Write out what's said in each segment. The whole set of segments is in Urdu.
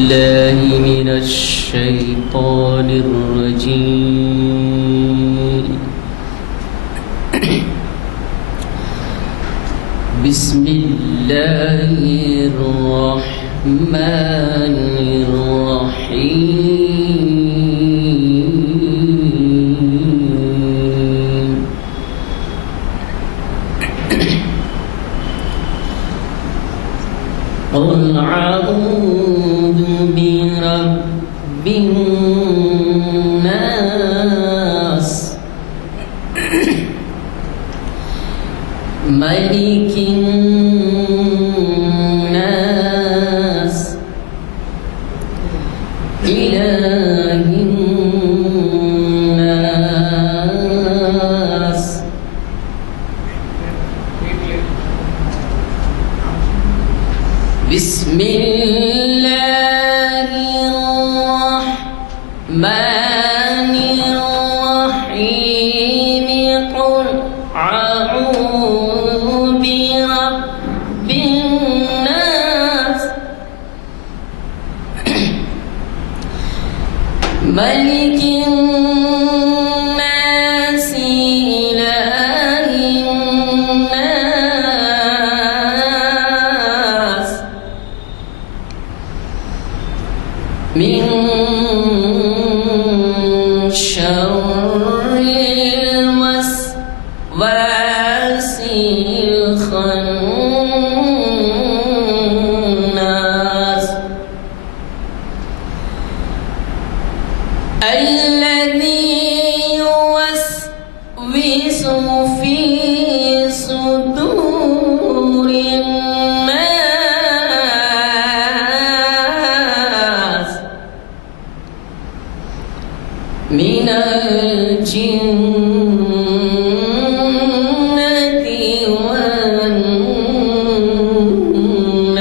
الله من الشيطان الرجيم. بسم الله الرحمن الرحيم. قل أعوذ برب الناس ملك الناس إله الناس بسم الله الرحمن الرحيم. قل أعوذ برب الناس ملك الناس إله الناس من شر الوسواس الخناس الذي يوسوس في صدور الناس من الجنة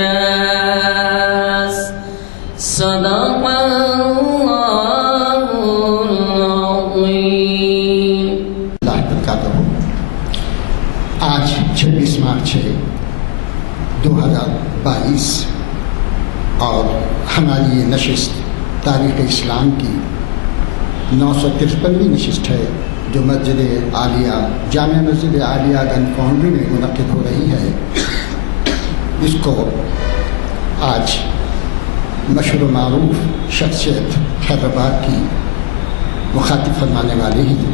والناس. صدق الله العظيم. اللہ وبرکاتہ. آج 26 مارچ ہے 2022 اور ہماری یہ نشست تاریخ اسلام کی 953ویں نشست ہے جو مسجد عالیہ جامع مسجد عالیہ گنج فاؤنڈری میں منعقد ہو رہی ہے. اس کو آج مشہور و معروف شخصیت حیدرآباد کی مخاطب فرمانے والے ہیں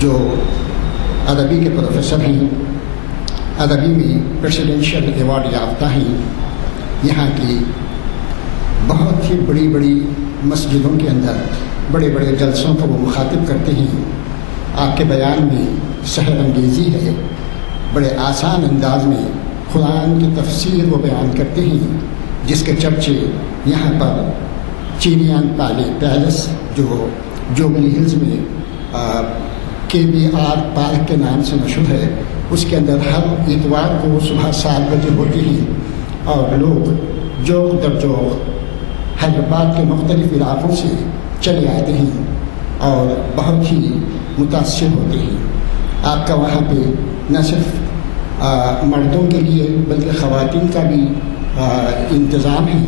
جو ادبی کے پروفیسر ہیں، ادبی میں پریسیڈنشل ایوارڈ یافتہ ہیں. یہاں کی بہت ہی بڑی بڑی مسجدوں کے اندر بڑے بڑے جلسوں کو وہ مخاطب کرتے ہیں. آپ کے بیان میں سحر انگیزی ہے، بڑے آسان انداز میں قرآن کی تفسیر وہ بیان کرتے ہیں جس کے چرچے یہاں پر چینیان پیلس جو جوبلی ہلز میں KBR پارک کے نام سے مشہور ہے، اس کے اندر ہر اتوار کو صبح 7 بجے ہوتی ہیں اور لوگ جوق در جوق حیدرآباد کے مختلف علاقوں سے چلے آتے ہیں اور بہت ہی متاثر ہوتے ہیں. آپ کا وہاں پہ نہ صرف مردوں کے لیے بلکہ خواتین کا بھی انتظام ہے.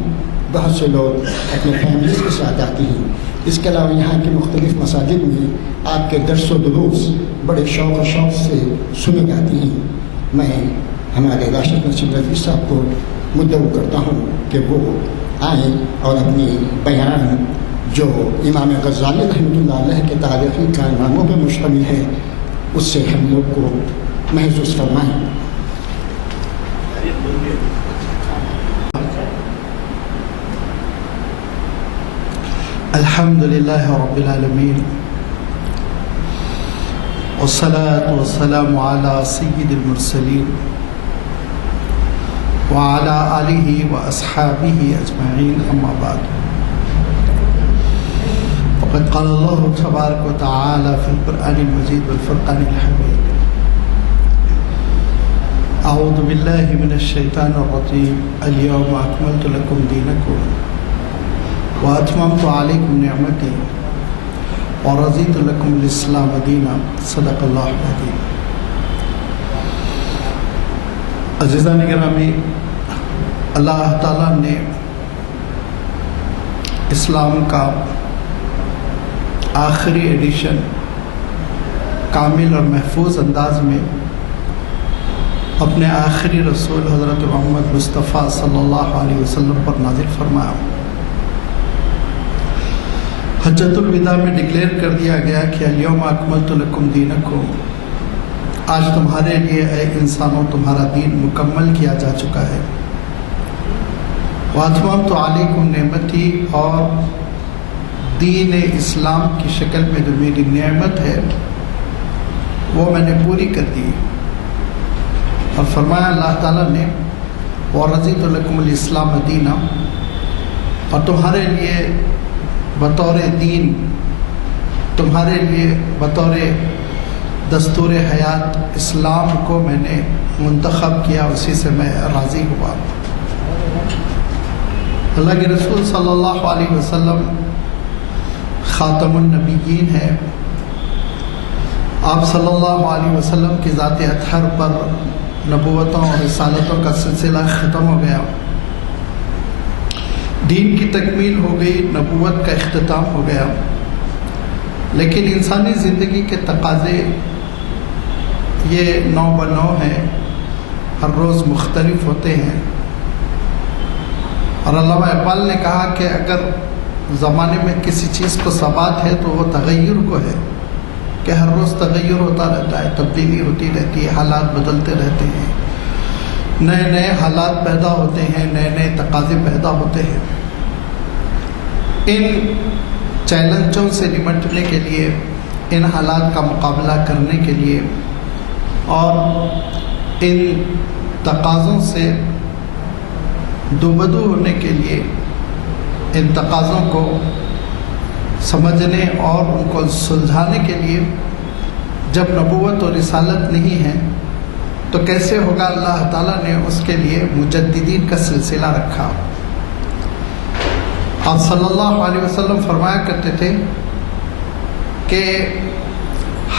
بہت سے لوگ اپنے فیملیز کے ساتھ آتے ہیں. اس کے علاوہ یہاں کی مختلف مساجد میں آپ کے درس و دروس بڑے شوق و شوق سے سنے جاتے ہیں. میں ہمارے راشد نصیر رفیع صاحب کو مدعو کرتا ہوں کہ وہ آئیں اور اپنی بیان جو امام غزالی رحمۃ اللہ علیہ کے تاریخی کارناموں پر مشتمل ہے اس سے ہم لوگ کو محسوس فرمائیں. الحمد للہ رب العالمین والصلاة والسلام على سید المرسلین وعلى آلہ واصحابہ اجمعین. اما بعد فقد قال اللہ تبارک وتعالی فی القرآن المجید والفرقان الحمید. اعوذ باللہ من الشیطان الرجیم. اليوم اکملت لکم دینکم واتممت علیکم نعمتی ورضیت لکم الاسلام دینا. صدق اللہ العظیم. عزیزان گرامی، اللہ تعالیٰ نے اسلام کا آخری ایڈیشن کامل اور محفوظ انداز میں اپنے آخری رسول حضرت محمد مصطفیٰ صلی اللہ علیہ وسلم پر نازل فرمایا۔ حجۃ الوداع میں ڈکلیئر کر دیا گیا کہ الیوم اکملت لکم دینکم، آج تمہارے لیے اے انسانوں تمہارا دین مکمل کیا جا چکا ہے۔ واتممت علیکم نعمتی، اور دین اسلام کی شکل میں جو میری نعمت ہے وہ میں نے پوری کر دی۔ اور فرمایا اللہ تعالیٰ نے وَرَضِيتُ لَكُمُ الْإِسْلَامَ دِينًا، اور تمہارے لیے بطور دین، تمہارے لیے بطور دستور حیات اسلام کو میں نے منتخب کیا، اسی سے میں راضی ہوا۔ اللہ کے رسول صلی اللہ علیہ وسلم خاتم النبیین ہے۔ آپ صلی اللہ علیہ وسلم کی ذات اطہر پر نبوتوں اور رسالتوں کا سلسلہ ختم ہو گیا، دین کی تکمیل ہو گئی، نبوت کا اختتام ہو گیا، لیکن انسانی زندگی کے تقاضے یہ نو بنو ہیں، ہر روز مختلف ہوتے ہیں۔ اور علامہ اقبال نے کہا کہ اگر زمانے میں کسی چیز کو ثبات ہے تو وہ تغیر کو ہے، کہ ہر روز تغیر ہوتا رہتا ہے، تبدیلی ہوتی رہتی ہے، حالات بدلتے رہتے ہیں، نئے نئے حالات پیدا ہوتے ہیں، نئے نئے تقاضے پیدا ہوتے ہیں۔ ان چیلنجوں سے نمٹنے کے لیے، ان حالات کا مقابلہ کرنے کے لیے اور ان تقاضوں سے دوبدو ہونے کے لیے، ان تقاضوں کو سمجھنے اور ان کو سلجھانے کے لیے جب نبوت اور رسالت نہیں ہے تو کیسے ہوگا؟ اللہ تعالیٰ نے اس کے لیے مجددین کا سلسلہ رکھا۔ آپ صلی اللہ علیہ وسلم فرمایا کرتے تھے کہ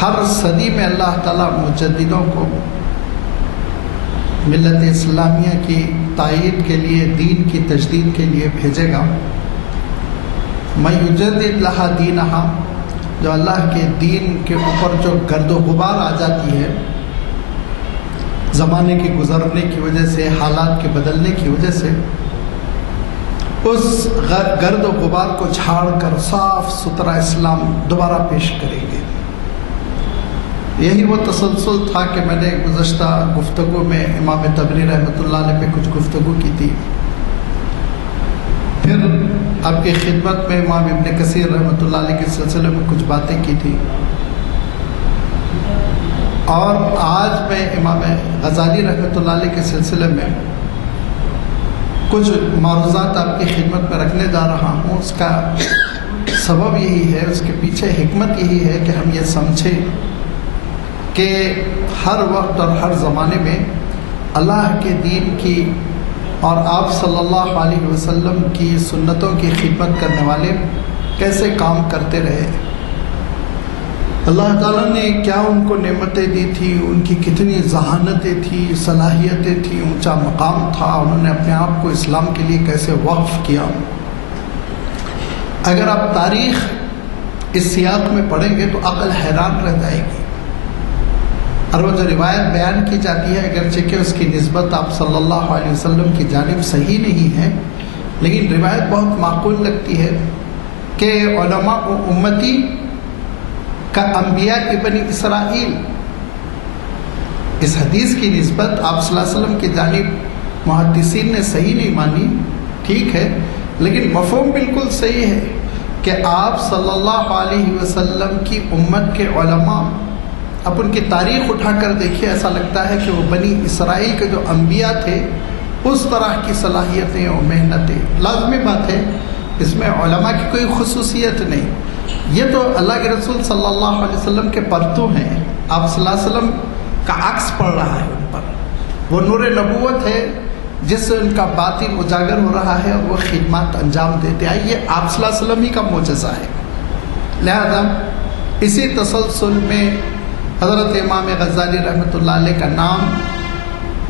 ہر صدی میں اللہ تعالیٰ مجددوں کو ملت اسلامیہ کی تائید کے لیے، دین کی تجدید کے لیے بھیجے گا۔ میں یجدد لہا دینہا، جو اللہ کے دین کے اوپر جو گرد و غبار آ جاتی ہے زمانے کے گزرنے کی وجہ سے، حالات کے بدلنے کی وجہ سے، اس گرد و غبار کو جھاڑ کر صاف ستھرا اسلام دوبارہ پیش کریں گے۔ یہی وہ تسلسل تھا کہ میں نے گزشتہ گفتگو میں امام تبری رحمۃ اللہ علیہ پہ کچھ گفتگو کی تھی، پھر آپ کی خدمت میں امام ابن کثیر رحمۃ اللہ علیہ کے سلسلے میں کچھ باتیں کی تھی، اور آج میں امام غزالی رحمۃ اللہ علیہ کے سلسلے میں کچھ معروضات آپ کی خدمت میں رکھنے جا رہا ہوں۔ اس کا سبب یہی ہے، اس کے پیچھے حکمت یہی ہے کہ ہم یہ سمجھیں کہ ہر وقت اور ہر زمانے میں اللہ کے دین کی اور آپ صلی اللہ علیہ وسلم کی سنتوں کی خدمت کرنے والے کیسے کام کرتے رہے، اللہ تعالیٰ نے کیا ان کو نعمتیں دی تھی، ان کی کتنی ذہانتیں تھیں، صلاحیتیں تھیں، اونچا مقام تھا، انہوں نے اپنے آپ کو اسلام کے لیے کیسے وقف کیا۔ اگر آپ تاریخ اس سیاق میں پڑھیں گے تو عقل حیران رہ جائے گی۔ اور وہ جو روایت بیان کی جاتی ہے، اگرچہ کہ اس کی نسبت آپ صلی اللہ علیہ وسلم کی جانب صحیح نہیں ہے، لیکن روایت بہت معقول لگتی ہے کہ علماء امتی کا انبیاء ابن اسرائیل، اس حدیث کی نسبت آپ صلی اللہ علیہ وسلم کی جانب محدثین نے صحیح نہیں مانی، ٹھیک ہے، لیکن مفہوم بالکل صحیح ہے کہ آپ صلی اللہ علیہ وسلم کی امت کے علماء، اب ان کی تاریخ اٹھا کر دیکھیے، ایسا لگتا ہے کہ وہ بنی اسرائیل کے جو انبیاء تھے اس طرح کی صلاحیتیں اور محنتیں، لازمی بات ہے اس میں علماء کی کوئی خصوصیت نہیں، یہ تو اللہ کے رسول صلی اللہ علیہ وسلم کے پرتو ہیں، آپ صلی اللہ علیہ وسلم کا عکس پڑ رہا ہے ان پر، وہ نور نبوت ہے جس سے ان کا باطن اجاگر ہو رہا ہے اور وہ خدمات انجام دیتے آئے، یہ آپ صلی اللہ علیہ وسلم ہی کا معجزہ ہے۔ لہذا اسی تسلسل میں حضرت امام غزالی رحمۃ اللہ علیہ کا نام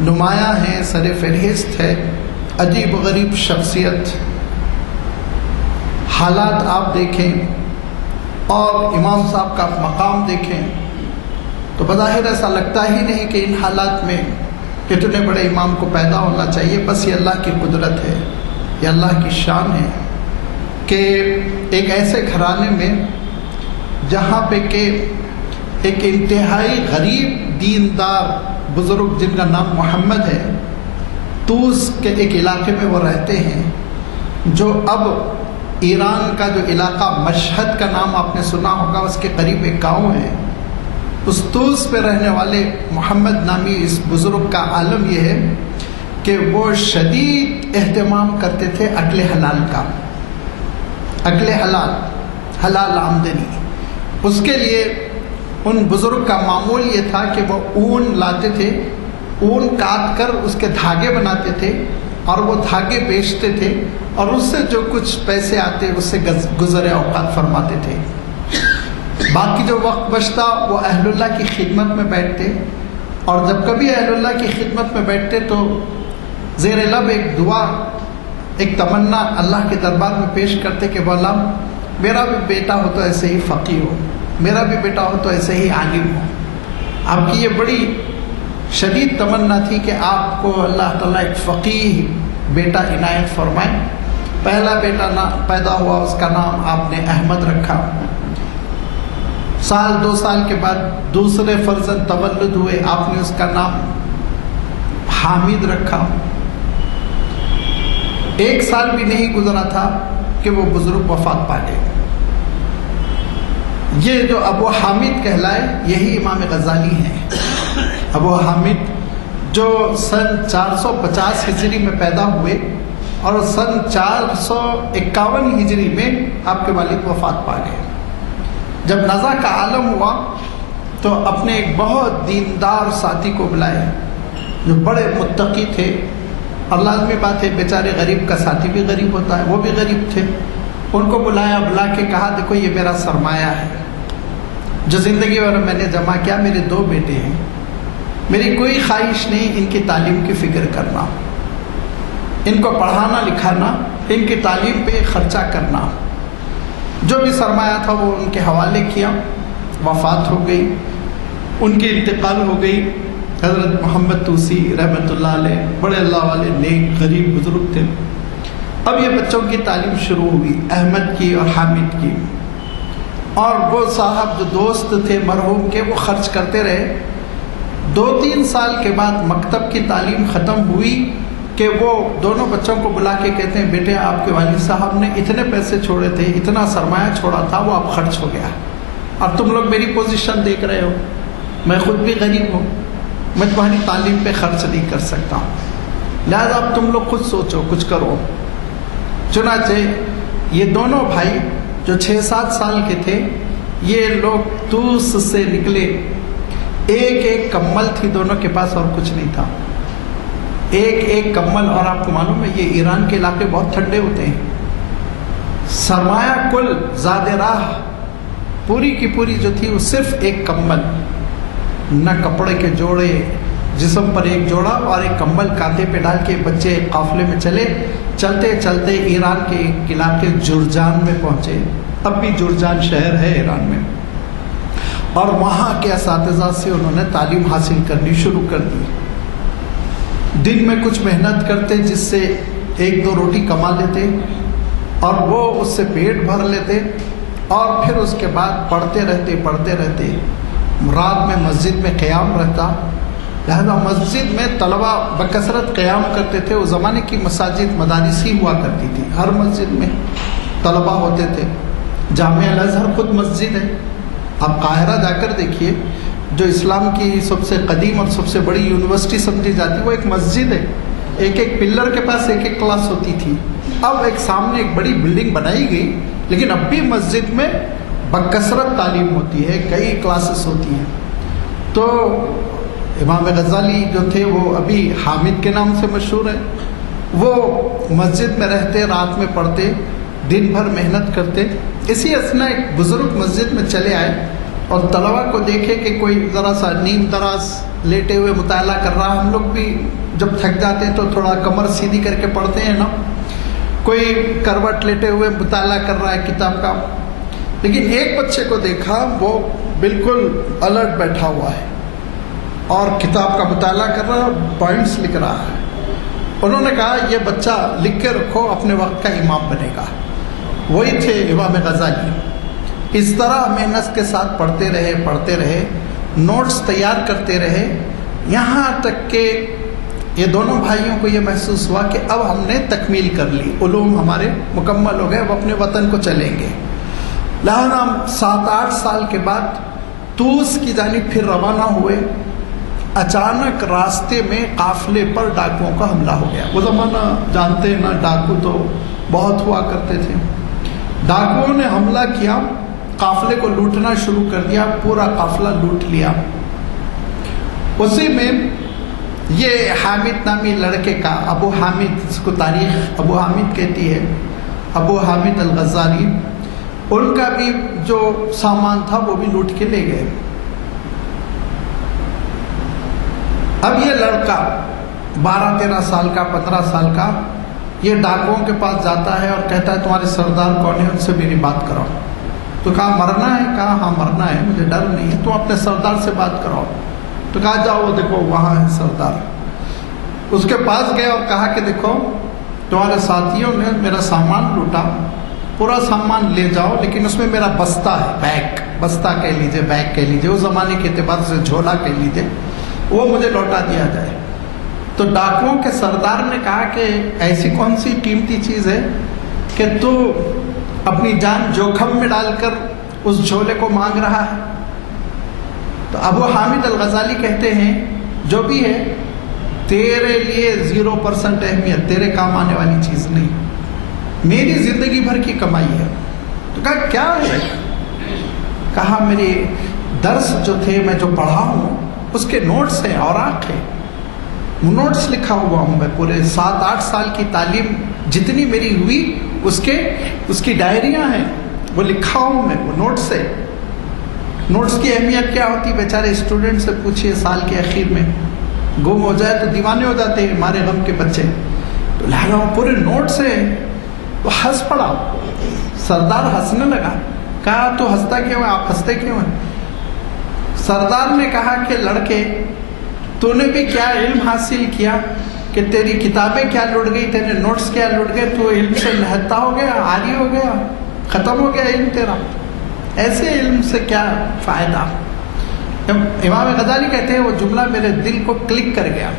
نمایاں ہے، سر فہرست ہے، عجیب و غریب شخصیت، حالات آپ دیکھیں اور امام صاحب کا مقام دیکھیں تو بظاہر ایسا لگتا ہی نہیں کہ ان حالات میں اتنے بڑے امام کو پیدا ہونا چاہیے. بس یہ اللہ کی قدرت ہے, یہ اللہ کی شان ہے کہ ایک ایسے گھرانے میں جہاں پہ کہ ایک انتہائی غریب دیندار بزرگ جن کا نام محمد ہے, طوس کے ایک علاقے میں وہ رہتے ہیں, جو اب ایران کا جو علاقہ مشہد کا نام آپ نے سنا ہوگا, اس کے قریب ایک گاؤں ہے. اس طوس پہ رہنے والے محمد نامی اس بزرگ کا عالم یہ ہے کہ وہ شدید اہتمام کرتے تھے اکل حلال کا. اکل حلال, حلال آمدنی. اس کے لیے ان بزرگ کا معمول یہ تھا کہ وہ اون لاتے تھے, اون کاٹ کر اس کے دھاگے بناتے تھے اور وہ دھاگے بیچتے تھے, اور اس سے جو کچھ پیسے آتے اس سے گزر اوقات فرماتے تھے. باقی جو وقت بچتا وہ اہل اللہ کی خدمت میں بیٹھتے, اور جب کبھی اہل اللہ کی خدمت میں بیٹھتے تو زیر لب ایک دعا, ایک تمنا اللہ کے دربار میں پیش کرتے کہ مولا میرا بھی بیٹا ہو تو ایسے ہی فقیہ ہو, میرا بھی بیٹا ہو تو ایسے ہی عالم ہو. آپ کی یہ بڑی شدید تمنا تھی کہ آپ کو اللہ تعالیٰ ایک فقیہ بیٹا عنایت فرمائے. پہلا بیٹا پیدا ہوا, اس کا نام آپ نے احمد رکھا. سال 2 سال کے بعد دوسرے فرزند تولد ہوئے, آپ نے اس کا نام حامد رکھا. 1 سال بھی نہیں گزرا تھا کہ وہ بزرگ وفات پا گئے. یہ جو ابو حامد کہلائے یہی امام غزالی ہیں. ابو حامد جو سن 450 ہجری میں پیدا ہوئے اور سن 451 ہجری میں آپ کے والد وفات پا گئے. جب نزا کا عالم ہوا تو اپنے ایک بہت دیندار ساتھی کو بلائے جو بڑے متقی تھے, اور لازمی بات ہے بیچارے غریب کا ساتھی بھی غریب ہوتا ہے, وہ بھی غریب تھے. ان کو بلایا, بلا کے کہا دیکھو یہ میرا سرمایہ ہے جو زندگی بھر میں نے جمع کیا. میرے 2 بیٹے ہیں, میری کوئی خواہش نہیں ان کی تعلیم کی فکر کرنا, ان کو پڑھانا لکھانا, ان کی تعلیم پہ خرچہ کرنا. جو بھی سرمایہ تھا وہ ان کے حوالے کیا. وفات ہو گئی, ان کی انتقال ہو گئی. حضرت محمد طوسی رحمۃ اللہ علیہ بڑے اللہ والے نیک غریب بزرگ تھے. اب یہ بچوں کی تعلیم شروع ہوئی, احمد کی اور حامد کی. اور وہ صاحب جو دوست تھے مرحوم کے, وہ خرچ کرتے رہے. 2-3 سال کے بعد مکتب کی تعلیم ختم ہوئی کہ وہ دونوں بچوں کو بلا کے کہتے ہیں بیٹے آپ کے والد صاحب نے اتنے پیسے چھوڑے تھے, اتنا سرمایہ چھوڑا تھا, وہ اب خرچ ہو گیا. اور تم لوگ میری پوزیشن دیکھ رہے ہو, میں خود بھی غریب ہوں, میں تمہاری تعلیم پہ خرچ نہیں کر سکتا ہوں, لہذا اب تم لوگ خود سوچو کچھ کرو. چنانچہ یہ دونوں بھائی جو 6-7 سال کے تھے, یہ لوگ طوس سے نکلے. ایک کمل تھی دونوں کے پاس اور کچھ نہیں تھا. ایک کمل. اور آپ کو معلوم ہے یہ ایران کے علاقے بہت ٹھنڈے ہوتے ہیں. سرمایہ کل زاد راہ پوری کی پوری جو تھی وہ صرف 1 کمل, نہ کپڑے کے جوڑے, جسم پر 1 جوڑا اور 1 کمبل کاندھے پہ ڈال کے بچے قافلے میں چلے. چلتے چلتے ایران کے ایک علاقے جرجان میں پہنچے. اب بھی جرجان شہر ہے ایران میں, اور وہاں کے اساتذہ سے انہوں نے تعلیم حاصل کرنی شروع کر دی. دن میں کچھ محنت کرتے جس سے 1-2 روٹی کما لیتے, اور وہ اس سے پیٹ بھر لیتے, اور پھر اس کے بعد پڑھتے رہتے. رات میں مسجد میں قیام رہتا. لہذا مسجد میں طلبہ بکثرت قیام کرتے تھے. اس زمانے کی مساجد مدارس ہی ہوا کرتی تھی, ہر مسجد میں طلبہ ہوتے تھے. جامعہ الازہر خود مسجد ہے. آپ قاہرہ جا کر دیکھیے, جو اسلام کی سب سے قدیم اور سب سے بڑی یونیورسٹی سمجھی جاتی وہ ایک مسجد ہے. ایک پلر کے پاس ایک کلاس ہوتی تھی. اب ایک سامنے ایک بڑی بلڈنگ بنائی گئی, لیکن اب بھی مسجد میں بکثرت تعلیم ہوتی ہے, کئی کلاسز ہوتی ہیں. تو امام غزالی جو تھے وہ ابھی حامد کے نام سے مشہور ہے. وہ مسجد میں رہتے, رات میں پڑھتے, دن بھر محنت کرتے. اسی اثنا ایک بزرگ مسجد میں چلے آئے اور طلبہ کو دیکھے کہ کوئی ذرا سا نیم دراز لیٹے ہوئے مطالعہ کر رہا. ہم لوگ بھی جب تھک جاتے ہیں تو تھوڑا کمر سیدھی کر کے پڑھتے ہیں نا, کوئی کروٹ لیٹے ہوئے مطالعہ کر رہا ہے کتاب کا، لیکن ایک بچے کو دیکھا وہ بالکل الرٹ بیٹھا ہوا ہے اور کتاب کا مطالعہ کر رہا ہے، پوائنٹس لکھ رہا ہے۔ انہوں نے کہا یہ بچہ لکھ کے رکھو، اپنے وقت کا امام بنے گا۔ وہی تھے امام غزالی۔ اس طرح محنت کے ساتھ پڑھتے رہے، نوٹس تیار کرتے رہے، یہاں تک کہ یہ دونوں بھائیوں کو یہ محسوس ہوا کہ اب ہم نے تکمیل کر لی، علوم ہمارے مکمل ہو گئے، اب اپنے وطن کو چلیں گے۔ لہذا ہم 7-8 سال کے بعد طوس کی جانب پھر روانہ ہوئے۔ اچانک راستے میں قافلے پر ڈاکوؤں کا حملہ ہو گیا۔ وہ زمانہ جانتے ہیں نا، ڈاکو تو بہت ہوا کرتے تھے۔ ڈاکوؤں نے حملہ کیا، قافلے کو لوٹنا شروع کر دیا، پورا قافلہ لوٹ لیا۔ اسی میں یہ حامد نامی لڑکے کا، ابو حامد، اس کو تاریخ ابو حامد کہتی ہے، ابو حامد الغزالی، ان کا بھی جو سامان تھا وہ بھی لوٹ کے لے گئے۔ اب یہ لڑکا 12-13 سال کا، 15 سال کا، یہ ڈاکوؤں کے پاس جاتا ہے اور کہتا ہے تمہارے سردار کون ہیں، ان سے میری بات کراؤ۔ تو کہا مرنا ہے؟ کہا ہاں مرنا ہے، مجھے ڈر نہیں ہے، تم اپنے سردار سے بات کراؤ۔ تو کہا جاؤ وہ دیکھو وہاں ہے سردار۔ اس کے پاس گئے اور کہا کہ دیکھو تمہارے ساتھیوں نے میرا سامان لوٹا، پورا سامان لے جاؤ، لیکن اس میں میرا بستہ ہے، بیگ، بستہ کہہ لیجئے، بیگ کہہ لیجئے، اس زمانے کے اعتبار سے جھولا کہہ لیجئے، وہ مجھے لوٹا دیا جائے۔ تو ڈاکوؤں کے سردار نے کہا کہ ایسی کون سی قیمتی چیز ہے کہ تو اپنی جان جوخم میں ڈال کر اس جھولے کو مانگ رہا ہے؟ تو ابو حامد الغزالی کہتے ہیں جو بھی ہے تیرے لیے 0% اہمیت، تیرے کام آنے والی چیز نہیں، میری زندگی بھر کی کمائی ہے۔ تو کہا کیا ہے؟ کہا میرے درس جو تھے، میں جو پڑھا ہوں اس کے نوٹس ہیں، اوراق ہے، وہ نوٹس لکھا ہوا ہوں میں، پورے 7-8 سال کی تعلیم جتنی میری ہوئی اس کی ڈائریاں ہیں، وہ لکھا ہوں میں، وہ نوٹس ہے۔ نوٹس کی اہمیت کیا ہوتی؟ بیچارے اسٹوڈنٹ سے پوچھئے، سال کے اخیر میں گم ہو جائے تو دیوانے ہو جاتے ہیں ہمارے غم کے بچے۔ تو لہٰذا وہ پورے نوٹس ہیں۔ وہ ہنس پڑا، سردار ہنسنے لگا۔ کہا تو ہنستا کیوں ہے، آپ ہنستے کیوں ہیں؟ سردار نے کہا کہ لڑکے تو نے بھی کیا علم حاصل کیا کہ تیری کتابیں کیا لٹ گئی، تیرے نوٹس کیا لٹ گئے، تو علم سے نہتا ہو گیا، عاری ہو گیا، ختم ہو گیا علم تیرا، ایسے علم سے کیا فائدہ؟ امام غزالی کہتے ہیں وہ جملہ میرے دل کو کلک کر گیا،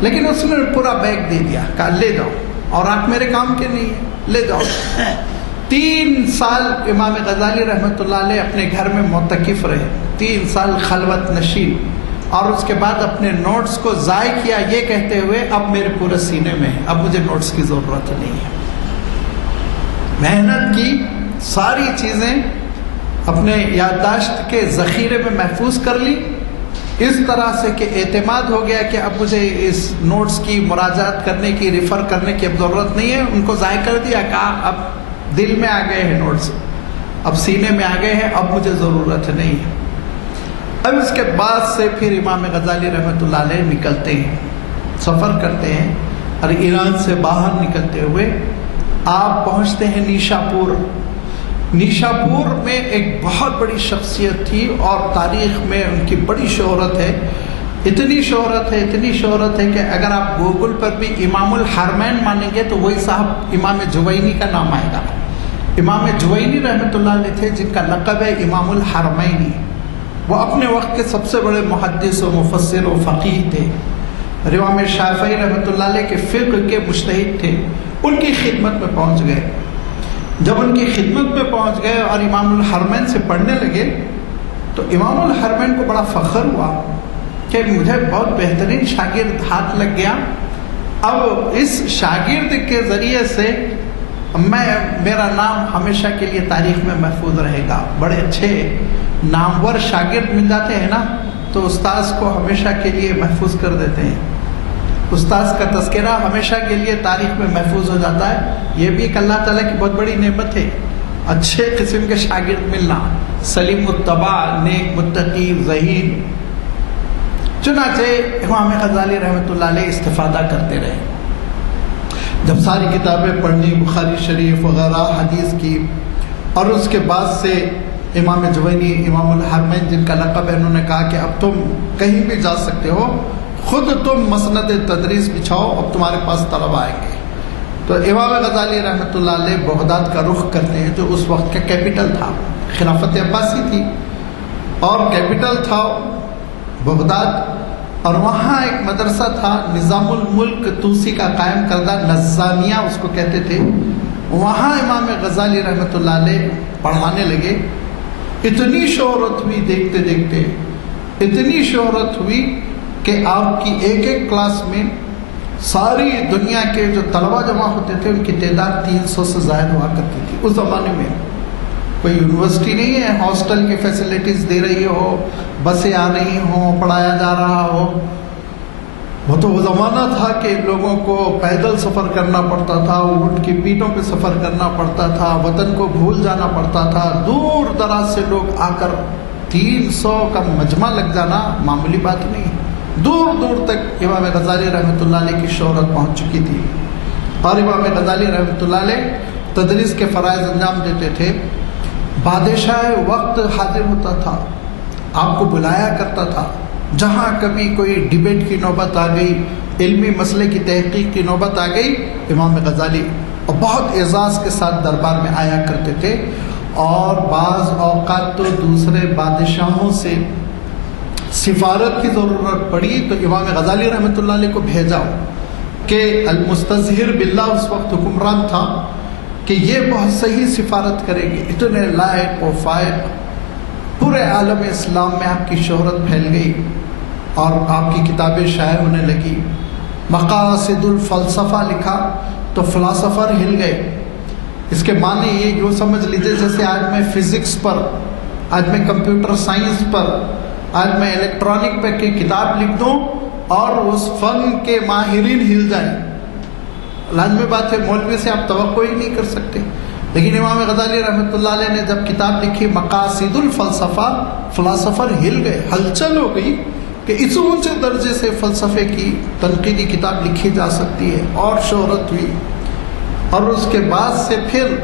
لیکن اس نے پورا بیگ دے دیا، کہا لے جاؤ، اور آپ میرے کام کے نہیں ہیں، لے جاؤ۔ 3 سال امام غزالی رحمۃ اللہ علیہ اپنے گھر میں معتکف رہے، 3 سال خلوت نشین، اور اس کے بعد اپنے نوٹس کو ضائع کیا یہ کہتے ہوئے اب میرے پورے سینے میں ہے، اب مجھے نوٹس کی ضرورت نہیں ہے۔ محنت کی ساری چیزیں اپنے یادداشت کے ذخیرے میں محفوظ کر لی، اس طرح سے کہ اعتماد ہو گیا کہ اب مجھے اس نوٹس کی مراجعات کرنے کی، ریفر کرنے کی اب ضرورت نہیں ہے۔ ان کو ضائع کر دیا، کہا اب دل میں آ گئے ہیں نوٹس، اب سینے میں آ گئے ہیں، اب مجھے ضرورت نہیں ہے۔ اب اس کے بعد سے پھر امام غزالی رحمۃ اللہ علیہ نکلتے ہیں، سفر کرتے ہیں، اور ایران سے باہر نکلتے ہوئے آپ پہنچتے ہیں نیشاپور۔ نیشاپور میں ایک بہت بڑی شخصیت تھی اور تاریخ میں ان کی بڑی شہرت ہے، اتنی شہرت ہے کہ اگر آپ گوگل پر بھی امام الحرمین مانیں گے تو وہی صاحب امام جوینی کا نام آئے گا۔ امام جوینی رحمۃ اللہ علیہ تھے جن کا لقب ہے امام الحرمینی۔ وہ اپنے وقت کے سب سے بڑے محدث و مفسر و فقیہ تھے۔ امام شافعی رحمۃ اللہ علیہ کے فقہ کے مجتہد تھے۔ ان کی خدمت میں پہنچ گئے۔ جب ان کی خدمت میں پہنچ گئے اور امام الحرمین سے پڑھنے لگے تو امام الحرمین کو بڑا فخر ہوا کہ مجھے بہت بہترین شاگرد ہاتھ لگ گیا، اب اس شاگرد کے ذریعے سے میرا نام ہمیشہ کے لیے تاریخ میں محفوظ رہے گا۔ بڑے اچھے نامور شاگرد مل جاتے ہیں نا تو استاذ کو ہمیشہ کے لیے محفوظ کر دیتے ہیں، استاذ کا تذکرہ ہمیشہ کے لیے تاریخ میں محفوظ ہو جاتا ہے۔ یہ بھی ایک اللہ تعالیٰ کی بہت بڑی نعمت ہے، اچھے قسم کے شاگرد ملنا، سلیم الطبع، نیک، متقی، ذہین۔ چنانچہ امام غزالی رحمۃ اللہ علیہ استفادہ کرتے رہے۔ جب ساری کتابیں پڑھنی، بخاری شریف وغیرہ حدیث کی، اور اس کے بعد سے امام جوینی امام الحرمین جن کا لقب ہے، انہوں نے کہا کہ اب تم کہیں بھی جا سکتے ہو، خود تم مسند تدریس بچھاؤ، اب تمہارے پاس طلبہ آئیں گے۔ تو امام غزالی رحمۃ اللہ علیہ بغداد کا رخ کرتے ہیں، جو اس وقت کا کیپٹل تھا، خلافت عباسی تھی اور کیپٹل تھا بغداد، اور وہاں ایک مدرسہ تھا نظام الملک توسی کا قائم کردہ، نظامیہ اس کو کہتے تھے، وہاں امام غزالی رحمۃ اللہ علیہ پڑھانے لگے۔ اتنی شہرت ہوئی، دیکھتے دیکھتے اتنی شہرت ہوئی کہ آپ کی ایک ایک کلاس میں ساری دنیا کے جو طلبہ جمع ہوتے تھے ان کی تعداد 300 سے زائد ہوا کرتی تھی۔ اس زمانے میں کوئی یونیورسٹی نہیں ہے ہاسٹل کی فیسلٹیز دے رہی ہو، بسیں آ رہی ہوں، پڑھایا جا رہا ہو۔ وہ تو وہ زمانہ تھا کہ لوگوں کو پیدل سفر کرنا پڑتا تھا، اونٹ کی پیٹوں پہ سفر کرنا پڑتا تھا، وطن کو بھول جانا پڑتا تھا، دور دراز سے لوگ آ کر 300 کا مجمع لگ جانا معمولی بات نہیں۔ دور دور تک امام غزالی رحمۃ اللہ علیہ کی شہرت پہنچ چکی تھی، اور امام غزالی رحمۃ اللہ علیہ تدریس کے فرائض انجام دیتے تھے۔ بادشاہ وقت حاضر ہوتا تھا، آپ کو بلایا کرتا تھا، جہاں کبھی کوئی ڈیبیٹ کی نوبت آ گئی، علمی مسئلے کی تحقیق کی نوبت آ گئی، امام غزالی اور بہت اعزاز کے ساتھ دربار میں آیا کرتے تھے، اور بعض اوقات تو دوسرے بادشاہوں سے سفارت کی ضرورت پڑی تو امام غزالی رحمۃ اللہ علیہ کو بھیجا کہ المستظہر باللہ اس وقت حکمران تھا کہ یہ بہت صحیح سفارت کریں گے۔ اتنے لائق و فائق، پورے عالم اسلام میں آپ کی شہرت پھیل گئی اور آپ کی کتابیں شائع ہونے لگی۔ مقاصد الفلسفہ لکھا تو فلاسفر ہل گئے۔ اس کے معنی یہ یوں سمجھ لیجیے جیسے آج میں فزکس پر، آج میں کمپیوٹر سائنس پر، آج میں الیکٹرانک پہ کی کتاب لکھ دوں اور اس فن کے ماہرین ہل جائیں۔ لازمی بات ہے، مولوی سے آپ توقع ہی نہیں کر سکتے، لیکن امام غزالی رحمۃ اللہ علیہ نے جب کتاب لکھی مقاصد الفلسفہ، فلاسفر ہل گئے، ہلچل ہو گئی کہ اس اونچے درجے سے فلسفے کی تنقیدی کتاب لکھی جا سکتی ہے، اور شہرت ہوئی۔ اور اس کے بعد سے پھر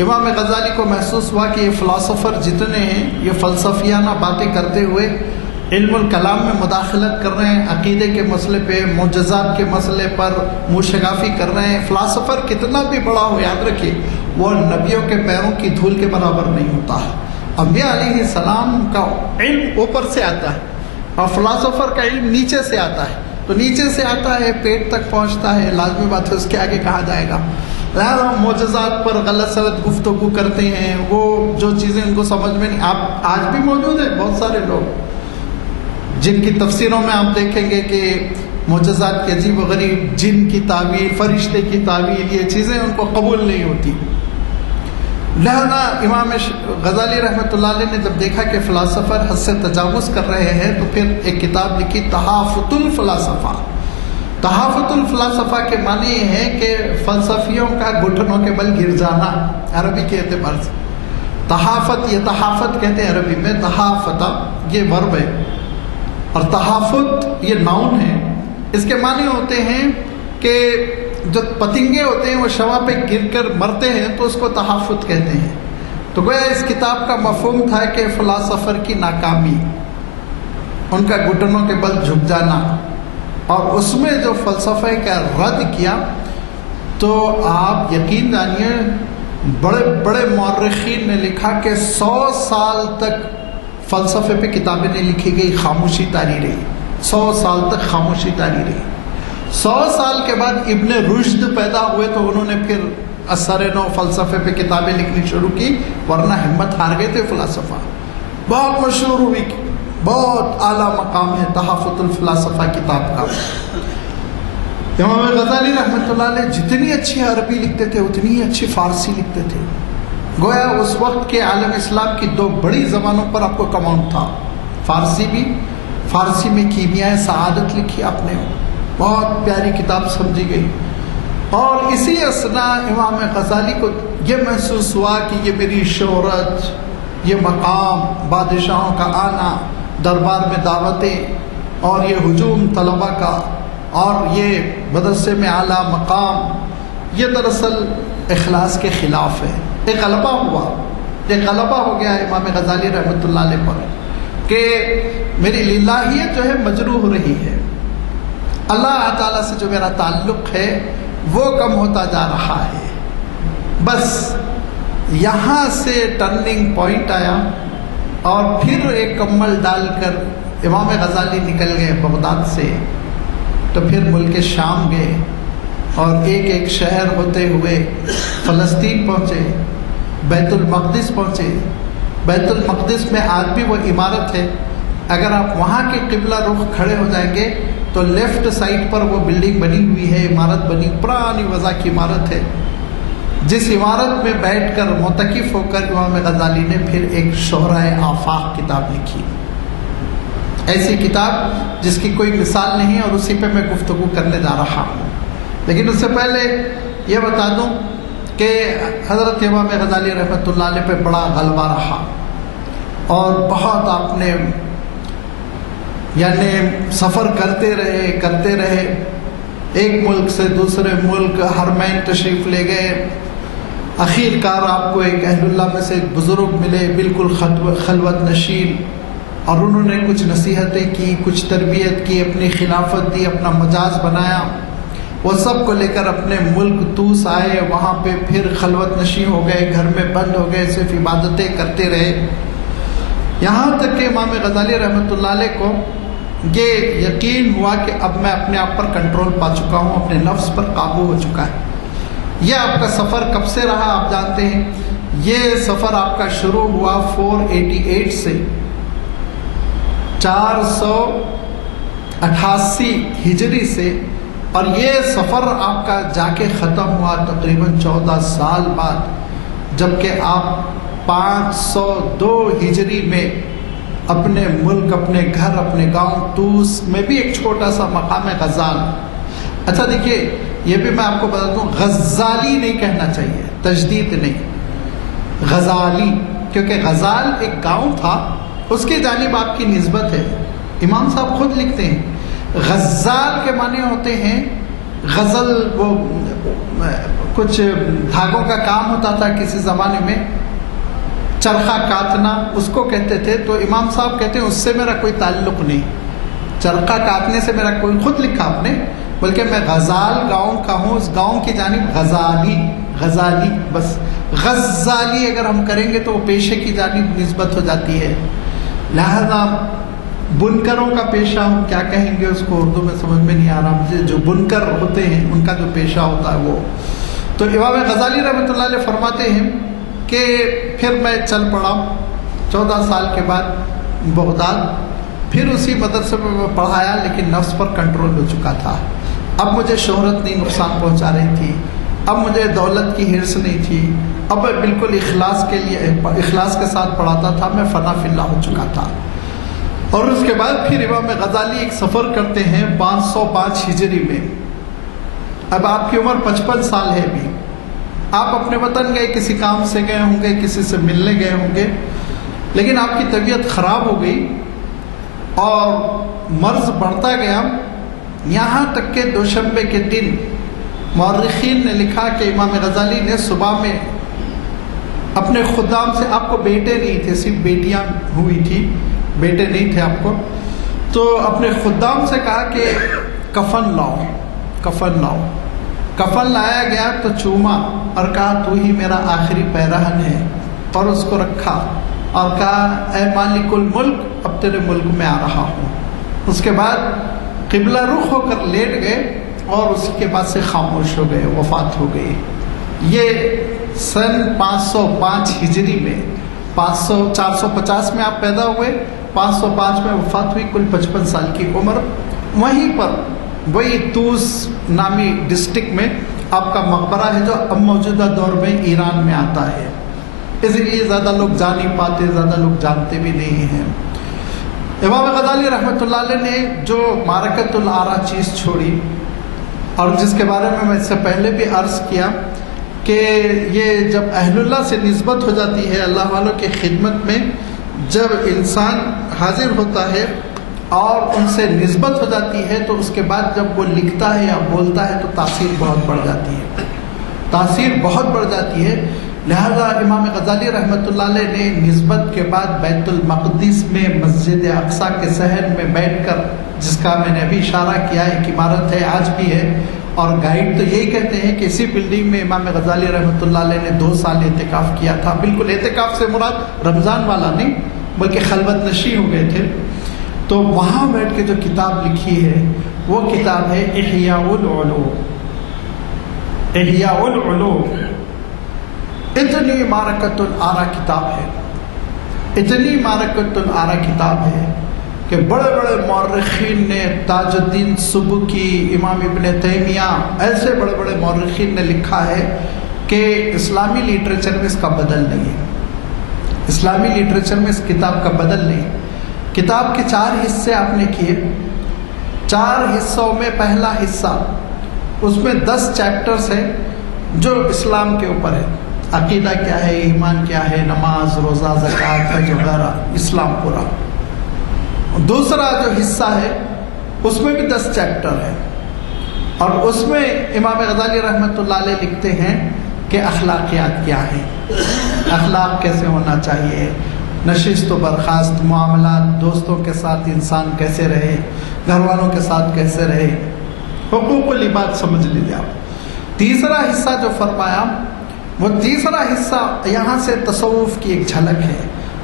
امام غزالی کو محسوس ہوا کہ یہ فلاسفر جتنے ہیں یہ فلسفیانہ باتیں کرتے ہوئے علم الکلام میں مداخلت کر رہے ہیں، عقیدے کے مسئلے پہ، معجزات کے مسئلے پر موشگافی کر رہے ہیں۔ فلاسفر کتنا بھی بڑا ہو، یاد رکھیے وہ نبیوں کے پیروں کی دھول کے برابر نہیں ہوتا ہے۔ انبیاء علیہ السلام کا علم اوپر سے آتا ہے اور فلاسفر کا علم نیچے سے آتا ہے، تو نیچے سے آتا ہے پیٹ تک پہنچتا ہے، لازمی بات ہے اس کے آگے کہا جائے گا۔ معجزات پر غلط سلط گفتگو کرتے ہیں، وہ جو چیزیں ان کو سمجھ میں نہیں، آپ آج بھی موجود ہیں بہت سارے لوگ جن کی تفسیروں میں آپ دیکھیں گے کہ معجزات کے عجیب و غریب، جن کی تعویل، فرشتے کی تعویل، یہ چیزیں ان کو قبول نہیں ہوتی۔ لہذا امام غزالی رحمۃ اللہ علیہ نے جب دیکھا کہ فلاسفر حد سے تجاوز کر رہے ہیں تو پھر ایک کتاب لکھی تحافت الفلاسفہ۔ تحافت الفلاسفہ کے معنی یہ ہے کہ فلسفیوں کا گھٹنوں کے بل گر جانا، عربی کے اعتبار سے۔ تحافت، یہ تحافت کہتے ہیں عربی میں، تحافتا یہ ورب ہے اور تحافت یہ ناؤن ہے۔ اس کے معنی ہوتے ہیں کہ جو پتنگے ہوتے ہیں وہ شوا پہ گر کر مرتے ہیں تو اس کو تحافت کہتے ہیں۔ تو گویا اس کتاب کا مفہوم تھا کہ فلاسفر کی ناکامی، ان کا گھٹنوں کے بل جھک جانا، اور اس میں جو فلسفے کا رد کیا تو آپ یقین جانیے بڑے بڑے مورخین نے لکھا کہ 100 سال تک فلسفے پہ کتابیں نہیں لکھی گئی، خاموشی طاری رہی، 100 سال تک خاموشی طاری رہی۔ 100 سال کے بعد ابن رشد پیدا ہوئے تو انہوں نے پھر اثر نو فلسفے پہ کتابیں لکھنی شروع کی، ورنہ ہمت ہار گئے تھے فلاسفہ۔ بہت مشہور ہوئی، بہت اعلیٰ مقام ہے تحافت الفلاسفہ کتاب کا۔ امام غزالی رحمۃ اللہ علیہ جتنی اچھی عربی لکھتے تھے اتنی ہی اچھی فارسی لکھتے تھے۔ گویا اس وقت کے عالم اسلام کی 2 بڑی زبانوں پر آپ کو کمانڈ تھا، فارسی بھی، فارسی میں کیمیائے سعادت لکھی آپ نے، بہت پیاری کتاب سمجھی گئی۔ اور اسی اثناء امام غزالی کو یہ محسوس ہوا کہ یہ میری شہرت، یہ مقام، بادشاہوں کا آنا، دربار میں دعوتیں، اور یہ ہجوم طلبہ کا، اور یہ مدرسے میں اعلیٰ مقام، یہ دراصل اخلاص کے خلاف ہے. ایک غلبہ ہو گیا امام غزالی رحمۃ اللہ علیہ پر کہ میری للہیت جو ہے مجروح ہو رہی ہے، اللہ تعالیٰ سے جو میرا تعلق ہے وہ کم ہوتا جا رہا ہے. بس یہاں سے ٹرننگ پوائنٹ آیا اور پھر ایک کمل ڈال کر امام غزالی نکل گئے بغداد سے. تو پھر ملک شام گئے اور ایک ایک شہر ہوتے ہوئے فلسطین پہنچے، بیت المقدس پہنچے. بیت المقدس میں آج بھی وہ عمارت ہے. اگر آپ وہاں کے قبلہ رخ کھڑے ہو جائیں گے تو لیفٹ سائڈ پر وہ بلڈنگ بنی ہوئی ہے، عمارت بنی، پرانی وضع کی عمارت ہے. جس عمارت میں بیٹھ کر معتکف ہو کر امام غزالی نے پھر ایک شہرائے آفاق کتاب لکھی. ایسی کتاب جس کی کوئی مثال نہیں اور اسی پہ میں گفتگو کرنے جا رہا ہوں. لیکن اس سے پہلے یہ بتا دوں کہ حضرت امام غزالی رحمۃ اللہ علیہ پہ بڑا غلبہ رہا اور بہت آپ نے یعنی سفر کرتے رہے ایک ملک سے دوسرے ملک، حرمین تشریف لے گئے. آخر کار آپ کو ایک اہل اللہ میں سے ایک بزرگ ملے بالکل خلوت نشین، اور انہوں نے کچھ نصیحتیں کی، کچھ تربیت کی، اپنی خلافت دی، اپنا مجاز بنایا. وہ سب کو لے کر اپنے ملک طوس آئے. وہاں پہ پھر خلوت نشین ہو گئے، گھر میں بند ہو گئے، صرف عبادتیں کرتے رہے. یہاں تک کہ امام غزالی رحمۃ اللہ علیہ کو یہ یقین ہوا کہ اب میں اپنے آپ پر کنٹرول پا چکا ہوں، اپنے نفس پر قابو ہو چکا ہے. یہ آپ کا سفر کب سے رہا آپ جانتے ہیں. یہ سفر آپ کا شروع ہوا 488 سے 488 ہجری سے، اور یہ سفر آپ کا جا کے ختم ہوا تقریباً 14 سال بعد، جبکہ آپ 502 ہجری میں اپنے ملک، اپنے گھر، اپنے گاؤں طوس میں بھی ایک چھوٹا سا مقام ہے غزال. اچھا دیکھیے، یہ بھی میں آپ کو بتا دوں، غزالی نہیں کہنا چاہیے، تجدید نہیں، غزالی، کیونکہ غزال ایک گاؤں تھا، اس کی جانب آپ کی نسبت ہے. امام صاحب خود لکھتے ہیں غزال کے معنی ہوتے ہیں غزل، وہ کچھ دھاگوں کا کام ہوتا تھا کسی زمانے میں، چرخہ کاتنا اس کو کہتے تھے. تو امام صاحب کہتے ہیں اس سے میرا کوئی تعلق نہیں، چرخہ کاتنے سے میرا کوئی، خود لکھا آپ نے، بلکہ میں غزال گاؤں کا ہوں، اس گاؤں کی جانب غزالی بس. غزالی اگر ہم کریں گے تو وہ پیشے کی جانب نسبت ہو جاتی ہے. لہذا بنکروں کا پیشہ ہم کیا کہیں گے اس کو، اردو میں سمجھ میں نہیں آ رہا مجھے، جو بنکر ہوتے ہیں ان کا جو پیشہ ہوتا ہے وہ. تو امام غزالی رحمۃ اللہ علیہ فرماتے ہیں کہ پھر میں چل پڑا 14 سال کے بعد بغداد. پھر اسی مدرسے میں پڑھایا، لیکن نفس پر کنٹرول ہو چکا تھا. اب مجھے شہرت نہیں نقصان پہنچا رہی تھی، اب مجھے دولت کی حرص نہیں تھی، اب میں بالکل اخلاص کے ساتھ پڑھاتا تھا، میں فنا فی اللہ ہو چکا تھا. اور اس کے بعد پھر امام غزالی ایک سفر کرتے ہیں 505 ہجری میں. اب آپ کی عمر 55 سال ہے ابھی. آپ اپنے وطن گئے، کسی کام سے گئے ہوں گے، کسی سے ملنے گئے ہوں گے، لیکن آپ کی طبیعت خراب ہو گئی اور مرض بڑھتا گیا، یہاں تک کہ دوشنبے کے دن مورخین نے لکھا کہ امام غزالی نے صبح میں اپنے خدام سے، آپ کو بیٹے نہیں تھے، صرف بیٹیاں ہوئی تھی، بیٹے نہیں تھے آپ کو، تو اپنے خدام سے کہا کہ کفن لاؤ. کفن لایا گیا تو چوما اور کہا تو ہی میرا آخری پیرہن ہے، اور اس کو رکھا اور کہا اے مالک الملک، اب تیرے ملک میں آ رہا ہوں. اس کے بعد قبلہ رخ ہو کر لیٹ گئے اور اس کے بعد سے خاموش ہو گئے، وفات ہو گئی. یہ سن 505 ہجری میں، 450 میں آپ پیدا ہوئے، 505 میں وفات ہوئی، کل 55 سال کی عمر. وہیں پر وہی طوس نامی ڈسٹرکٹ میں آپ کا مقبرہ ہے، جو اب موجودہ دور میں ایران میں آتا ہے. اس لیے زیادہ لوگ جان نہیں پاتے، زیادہ لوگ جانتے بھی نہیں ہیں. امام غزالی رحمۃ اللہ علیہ نے جو معرکۃ العرا چیز چھوڑی، اور جس کے بارے میں اس سے پہلے بھی عرض کیا کہ یہ جب اہل اللہ سے نسبت ہو جاتی ہے، اللہ والوں کی خدمت میں جب انسان حاضر ہوتا ہے اور ان سے نسبت ہو جاتی ہے، تو اس کے بعد جب وہ لکھتا ہے یا بولتا ہے تو تاثیر بہت بڑھ جاتی ہے. تاثیر بہت بڑھ جاتی ہے. لہذا امام غزالی رحمۃ اللہ علیہ نے نسبت کے بعد بیت المقدس میں مسجد اقصیٰ کے صحن میں بیٹھ کر، جس کا میں نے ابھی اشارہ کیا، ایک عمارت ہے آج بھی ہے، اور گائیڈ تو یہی کہتے ہیں کہ اسی بلڈنگ میں امام غزالی رحمۃ اللہ علیہ نے 2 سال اعتکاف کیا تھا. بالکل اعتکاف سے مراد رمضان والا نہیں، بلکہ خلوت نشی ہو گئے تھے. تو وہاں بیٹھ کے جو کتاب لکھی ہے وہ کتاب ہے احیاء العلوم. احیاء العلوم اتنی معرکۃ الآراء کتاب ہے، اتنی معرکۃ الآراء کتاب ہے کہ بڑے بڑے مورخین نے، تاج الدین سبکی، امام ابن تیمیہ، ایسے بڑے بڑے مورخین نے لکھا ہے کہ اسلامی لٹریچر میں اس کا بدل نہیں ہے. اسلامی لٹریچر میں اس کتاب کا بدل نہیں. کتاب کے 4 حصے آپ نے کیے. 4 حصوں میں پہلا حصہ، اس میں 10 چیپٹرز ہیں جو اسلام کے اوپر ہے. عقیدہ کیا ہے، ایمان کیا ہے، نماز، روزہ، زکوٰۃ، حج وغیرہ، اسلام پورا. دوسرا جو حصہ ہے اس میں بھی 10 چیپٹر ہے، اور اس میں امام غزالی رحمۃ اللہ علیہ لکھتے ہیں کہ اخلاقیات کیا ہیں، اخلاق کیسے ہونا چاہیے، نشست و برخاست، معاملات، دوستوں کے ساتھ انسان کیسے رہے، گھر والوں کے ساتھ کیسے رہے، حقوق العباد سمجھ لیجیے آپ. تیسرا حصہ جو فرمایا، وہ تیسرا حصہ یہاں سے تصوف کی ایک جھلک ہے.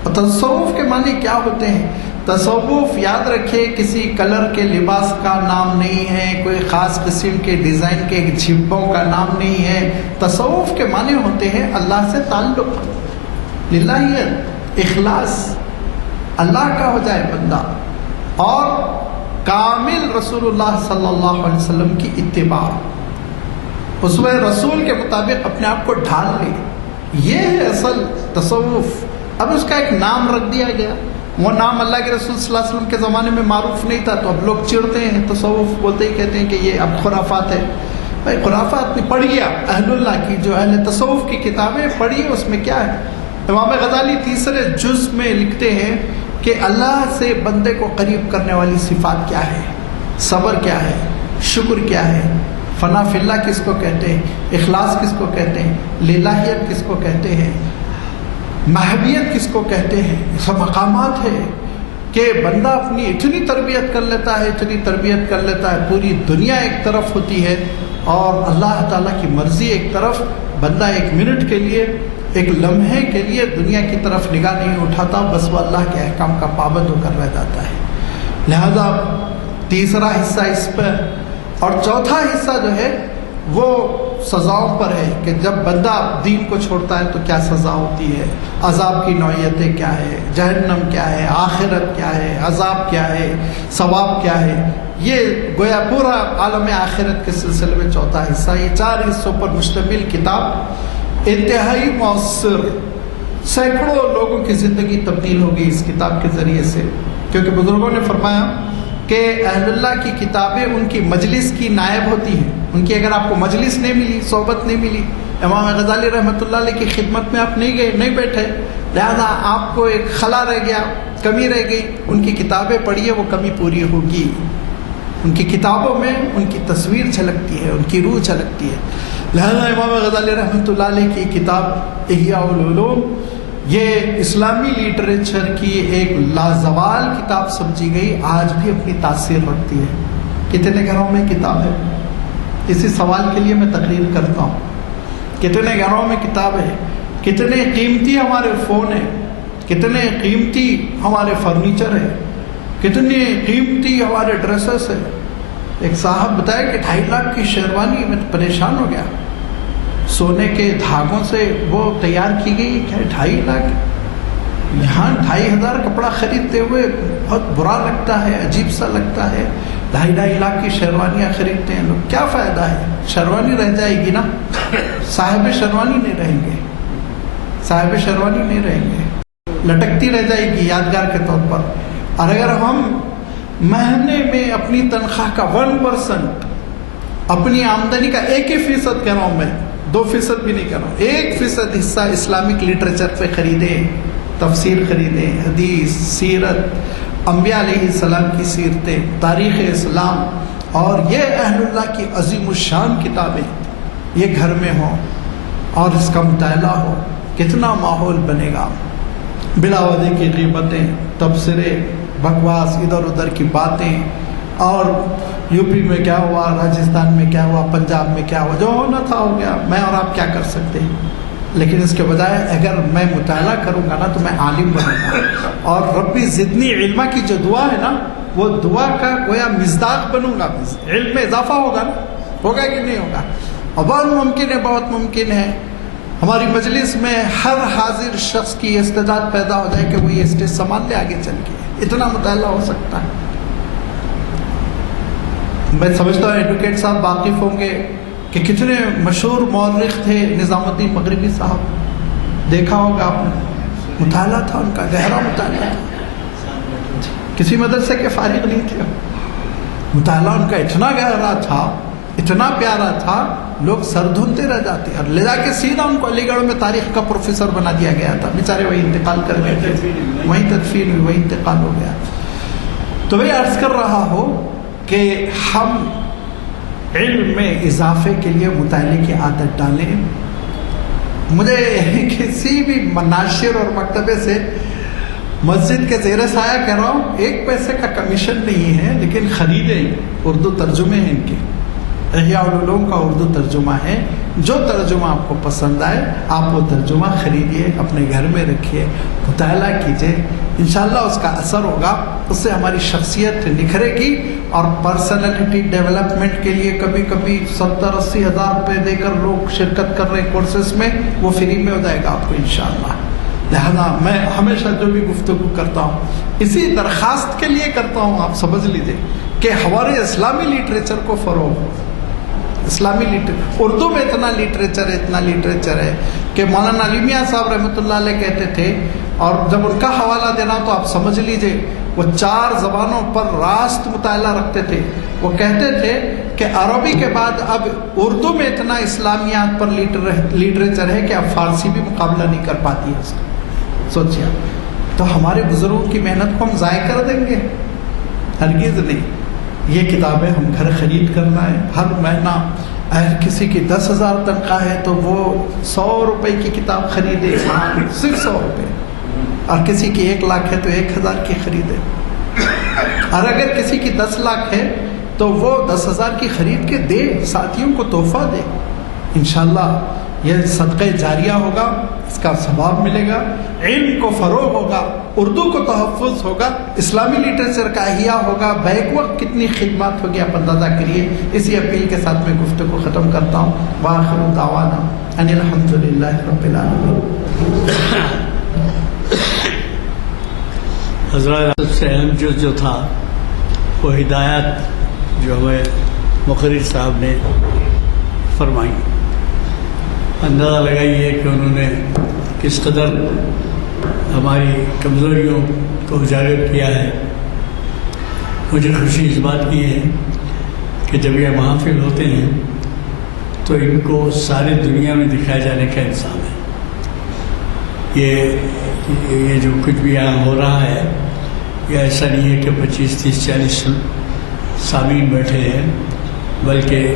اور تصوف کے معنی کیا ہوتے ہیں؟ تصوف یاد رکھے کسی کلر کے لباس کا نام نہیں ہے، کوئی خاص قسم کے ڈیزائن کے جھبوں کا نام نہیں ہے. تصوف کے معنی ہوتے ہیں اللہ سے تعلق، للہیت، اخلاص، اللہ کا ہو جائے بندہ، اور کامل رسول اللہ صلی اللہ علیہ وسلم کی اتباع، اس میں رسول کے مطابق اپنے آپ کو ڈھال لے. یہ ہے اصل تصوف. اب اس کا ایک نام رکھ دیا گیا، وہ نام اللہ کے رسول صلی اللہ علیہ وسلم کے زمانے میں معروف نہیں تھا، تو اب لوگ چڑھتے ہیں، تصوف بولتے ہی کہتے ہیں کہ یہ اب خرافات ہے. بھائی خرافات نہیں، پڑھیے آپ اہل اللہ کی جو اہل تصوف کی کتابیں پڑھیے، اس میں کیا ہے. امام غزالی تیسرے جز میں لکھتے ہیں کہ اللہ سے بندے کو قریب کرنے والی صفات کیا ہے، صبر کیا ہے، شکر کیا ہے، فنا فی اللہ کس کو کہتے ہیں، اخلاص کس کو کہتے ہیں، للہیت کس کو کہتے ہیں، محبیت کس کو کہتے ہیں. یہ سب مقامات ہے کہ بندہ اپنی اتنی تربیت کر لیتا ہے، اتنی تربیت کر لیتا ہے، پوری دنیا ایک طرف ہوتی ہے اور اللہ تعالیٰ کی مرضی ایک طرف. بندہ 1 منٹ کے لیے، 1 لمحے کے لیے دنیا کی طرف نگاہ نہیں اٹھاتا، بس وہ اللہ کے احکام کا پابند ہو کر رہ جاتا ہے. لہذا تیسرا حصہ اس پر، اور چوتھا حصہ جو ہے وہ سزاؤں پر ہے کہ جب بندہ دین کو چھوڑتا ہے تو کیا سزا ہوتی ہے، عذاب کی نوعیتیں کیا ہے، جہنم کیا ہے، آخرت کیا ہے، عذاب کیا ہے، ثواب کیا ہے. یہ گویا پورا عالم آخرت کے سلسلے میں چوتھا حصہ. یہ 4 حصوں پر مشتمل کتاب انتہائی مؤثر، سینکڑوں لوگوں کی زندگی تبدیل ہوگی اس کتاب کے ذریعے سے. کیونکہ بزرگوں نے فرمایا کہ اہل اللہ کی کتابیں ان کی مجلس کی نائب ہوتی ہیں. ان کی اگر آپ کو مجلس نہیں ملی، صحبت نہیں ملی، امام غزالی رحمۃ اللہ علیہ کی خدمت میں آپ نہیں گئے، نہیں بیٹھے، لہذا آپ کو ایک خلا رہ گیا، کمی رہ گئی. ان کی کتابیں پڑھیے، وہ کمی پوری ہوگی. ان کی کتابوں میں ان کی تصویر جھلکتی ہے، ان کی روح جھلکتی ہے. لہذا امام غزالی رحمۃ اللہ علیہ کی کتاب احیاء العلوم یہ اسلامی لٹریچر کی ایک لازوال کتاب سمجھی گئی، آج بھی اپنی تاثیر رکھتی ہے. کتنے گھروں میں کتاب ہے؟ اسی سوال کے لیے میں تقریر کرتا ہوں. کتنے گھروں میں کتاب ہے؟ کتنے قیمتی ہمارے فون ہیں، کتنے قیمتی ہمارے فرنیچر ہے، کتنے قیمتی ہمارے ڈریسز ہیں. ایک صاحب بتایا کہ 2.5 لاکھ کی شیروانی، میں پریشان ہو گیا. سونے کے دھاگوں سے وہ تیار کی گئی، کیا 2.5 لاکھ؟ یہاں 2,500 کپڑا خریدتے ہوئے بہت برا لگتا ہے، عجیب سا لگتا ہے. 2.5 لاکھ کی شیروانیاں خریدتے ہیں لوگ. کیا فائدہ ہے؟ شیروانی رہ جائے گی نا، صاحب شیروانی نہیں رہیں گے، صاحب شیروانی نہیں رہیں گے، لٹکتی رہ جائے گی یادگار کے طور پر. اور اگر ہم مہینے میں اپنی تنخواہ کا 1%، اپنی آمدنی کا 1% کہہ رہا ہوں میں، 2% بھی نہیں کہہ رہا ہوں، 1% حصہ اسلامک لٹریچر پہ خریدیں، تفسیر خریدیں، حدیث، سیرت، انبیاء علیہ السلام کی سیرتیں، تاریخ اسلام، اور یہ اہل اللہ کی عظیم الشان کتابیں، یہ گھر میں ہو اور اس کا مطالعہ ہو، کتنا ماحول بنے گا۔ بلا وجہ کی غیبتیں، تبصرے، بکواس، ادھر ادھر کی باتیں، اور یو پی میں کیا ہوا، راجستھان میں کیا ہوا، پنجاب میں کیا ہوا، جو ہونا تھا ہو گیا، میں اور آپ کیا کر سکتے ہیں۔ لیکن اس کے بجائے اگر میں مطالعہ کروں گا نا تو میں عالم بنوں گا، اور ربی زدنی علما کی جو دعا ہے نا، وہ دعا کا گویا مصداق بنوں گا، علم میں اضافہ ہوگا نا، ہوگا کہ نہیں ہوگا؟ اور بہت ممکن ہے، بہت ممکن ہے ہماری مجلس میں ہر حاضر شخص کی استعداد پیدا ہو جائے کہ وہ یہ اسٹیج سامان لے آگے چل کے، اتنا مطالعہ ہو سکتا ہے۔ میں سمجھتا ہوں ایڈوکیٹ صاحب واقف ہوں گے کہ کتنے مشہور مورخ تھے نظام الدین مغربی صاحب، دیکھا ہوگا آپ نے، مطالعہ تھا ان کا، گہرا مطالعہ تھا، کسی مدرسے کے فارغ نہیں تھے، مطالعہ ان کا اتنا گہرا تھا، اتنا پیارا تھا، لوگ سر دھنتے رہ جاتے، اور لے جا کے سیدھا ان کو علی گڑھ میں تاریخ کا پروفیسر بنا دیا گیا تھا، بیچارے وہی انتقال کر گئے تھے، وہیں تدفین ہوئی، وہی انتقال ہو گیا۔ تو میں عرض کر رہا ہوں کہ ہم علم میں اضافے کے لیے مطالعے کی عادت ڈالیں۔ مجھے کسی بھی ناشر اور مکتبے سے مسجد کے زیر سایہ کہہ رہا ہوں، 1 پیسے کا کمیشن نہیں ہے، لیکن خریدیں، اردو ترجمے ہیں ان کے، احیاء العلوم کا اردو ترجمہ ہے، جو ترجمہ آپ کو پسند آئے آپ وہ ترجمہ خریدیے، اپنے گھر میں رکھیے، مطالعہ کیجیے، انشاءاللہ اس کا اثر ہوگا، اس سے ہماری شخصیت نکھرے گی، اور پرسنالٹی ڈیولپمنٹ کے لیے کبھی کبھی 70-80 ہزار روپے دے کر لوگ شرکت کر رہے کورسز میں، وہ فری میں ہو جائے گا آپ کو انشاءاللہ۔ لہذا میں ہمیشہ جو بھی گفتگو کرتا ہوں اسی درخواست کے لیے کرتا ہوں، آپ سمجھ لیجیے کہ ہمارے اسلامی لٹریچر کو فروغ ہو، اسلامی اردو میں اتنا لٹریچر ہے کہ مولانا علی میاں صاحب رحمۃ اللہ علیہ کہتے تھے، اور جب ان کا حوالہ دینا تو آپ سمجھ لیجئے، وہ 4 زبانوں پر راست مطالعہ رکھتے تھے۔ وہ کہتے تھے کہ عربی کے بعد اب اردو میں اتنا اسلامیات پر لٹریچر ہے کہ اب فارسی بھی مقابلہ نہیں کر پاتی ہے اس کا۔ سوچیے، تو ہمارے بزرگوں کی محنت کو ہم ضائع کر دیں گے؟ ہرگز نہیں۔ یہ کتابیں ہم گھر خرید کرنا ہے، ہر مہینہ اگر کسی کی 10,000 تنخواہ ہے تو وہ 100 روپے کی کتاب خریدے، صرف 100 روپے، اور کسی کی 1 لاکھ ہے تو 1,000 کی خریدے، اور اگر کسی کی 10 لاکھ ہے تو وہ 10,000 کی خرید کے دے، ساتھیوں کو تحفہ دے، انشاءاللہ یہ صدقہ جاریہ ہوگا، اس کا ثواب ملے گا، علم کو فروغ ہوگا، اردو کو تحفظ ہوگا، اسلامی لٹریچر کا احیاء ہوگا، بیک وقت کتنی خدمات ہوگی آپ اندازہ کریے۔ اسی اپیل کے ساتھ میں گفتگو ختم کرتا ہوں۔ وآخر دعوانا ان الحمدللہ رب العالمین۔ حضرات، سب سے اہم جو تھا وہ ہدایات جو ہمیں مقرر صاحب نے فرمائی، اندازہ لگائیے کہ انہوں نے کس قدر ہماری کمزوریوں کو اجاگر کیا ہے۔ مجھے خوشی اس بات کی ہے کہ جب یہ محافل ہوتے ہیں تو ان کو ساری دنیا میں دکھائے جانے کا انسان ہے۔ یہ جو کچھ بھی یہاں ہو رہا ہے، یہ ایسا نہیں ہے کہ 25, 30, 40 سامعین بیٹھے ہیں، بلکہ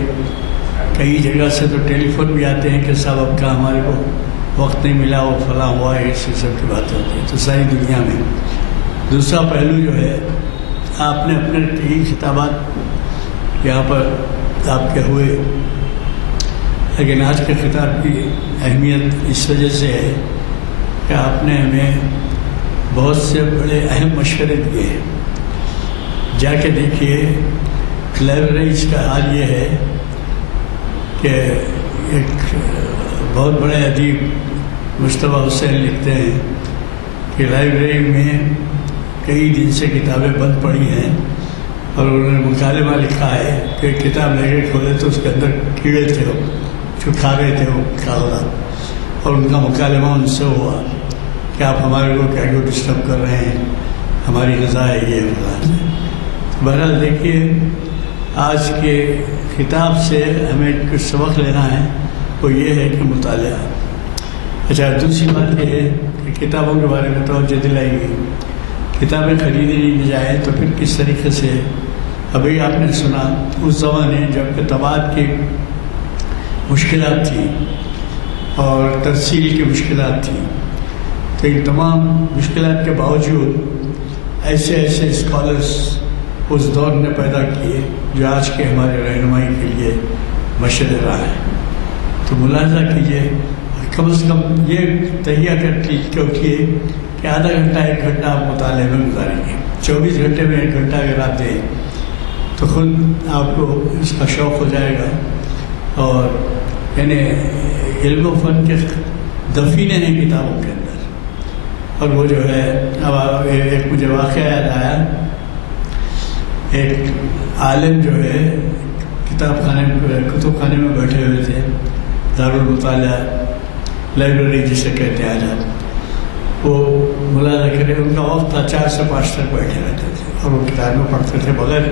کئی جگہ سے تو ٹیلی فون بھی آتے ہیں کہ صاحب اب کا ہمارے کو وقت نہیں ملا، وہ فلاں ہوا ہے، اس سب کی بات ہوتی ہے، تو ساری دنیا میں۔ دوسرا پہلو جو ہے، آپ نے اپنے کئی خطابات یہاں پر آپ کے ہوئے، لیکن آج کے خطاب کی اہمیت اس وجہ سے ہے کہ آپ نے ہمیں بہت سے بڑے اہم مشورے دیے ہیں۔ جا کے دیکھیے، لائبریریز کا حال یہ ہے کہ ایک بہت بڑے ادیب مصطفیٰ حسین لکھتے ہیں کہ لائبریری میں کئی دن سے کتابیں بند پڑی ہیں، اور انہوں نے مکالمہ لکھا ہے کہ کتاب لے کے کھولے تو اس کے اندر کیڑے تھے جو کھا رہے تھے وہ کاغذات، اور ان کا مکالمہ ان سے ہوا کہ آپ ہمارے کو کیا کیوں ڈسٹرب کر رہے ہیں، ہماری غذا ہے یہ فلاں ہے۔ بہرحال دیکھیے، آج کے خطاب سے ہمیں کچھ سبق لینا ہے، وہ یہ ہے کہ مطالعہ۔ اچھا، دوسری بات یہ ہے کہ کتابوں کے بارے میں توجہ دلائی گئی، کتابیں خریدی جائیں تو پھر کس طریقے سے، ابھی آپ نے سنا اس زمانے جب کہ طباعت کی مشکلات تھیں اور ترسیل کی مشکلات تھیں، تو ان تمام مشکلات کے باوجود ایسے ایسے اسکالرس اس دور نے پیدا کیے جو آج کے ہمارے رہنمائی کے لیے مشعل راہ ہے۔ تو ملاحظہ کیجیے، کم از کم یہ تہیہ کر اٹھیے کہ آدھا گھنٹہ 1 گھنٹہ آپ مطالعے میں گزاریں گے، 24 گھنٹے میں 1 گھنٹہ اگر آپ دیں تو خود آپ کو اس کا شوق ہو جائے گا، اور یعنی علم و فن کے دفینے ہیں کتابوں کے اندر۔ اور وہ جو ہے، اب ایک مجھے واقعہ یاد آیا، ایک عالم جو ہے کتب خانے میں بیٹھے ہوئے تھے، دارالمطالعہ لائبریری جسے کہتے ہیں آج آپ، وہ ملاحظہ کرے ان کا وقت تھا 4 سے 5 تک بیٹھے رہتے تھے، اور وہ کتابیں پڑھتے تھے، بغیر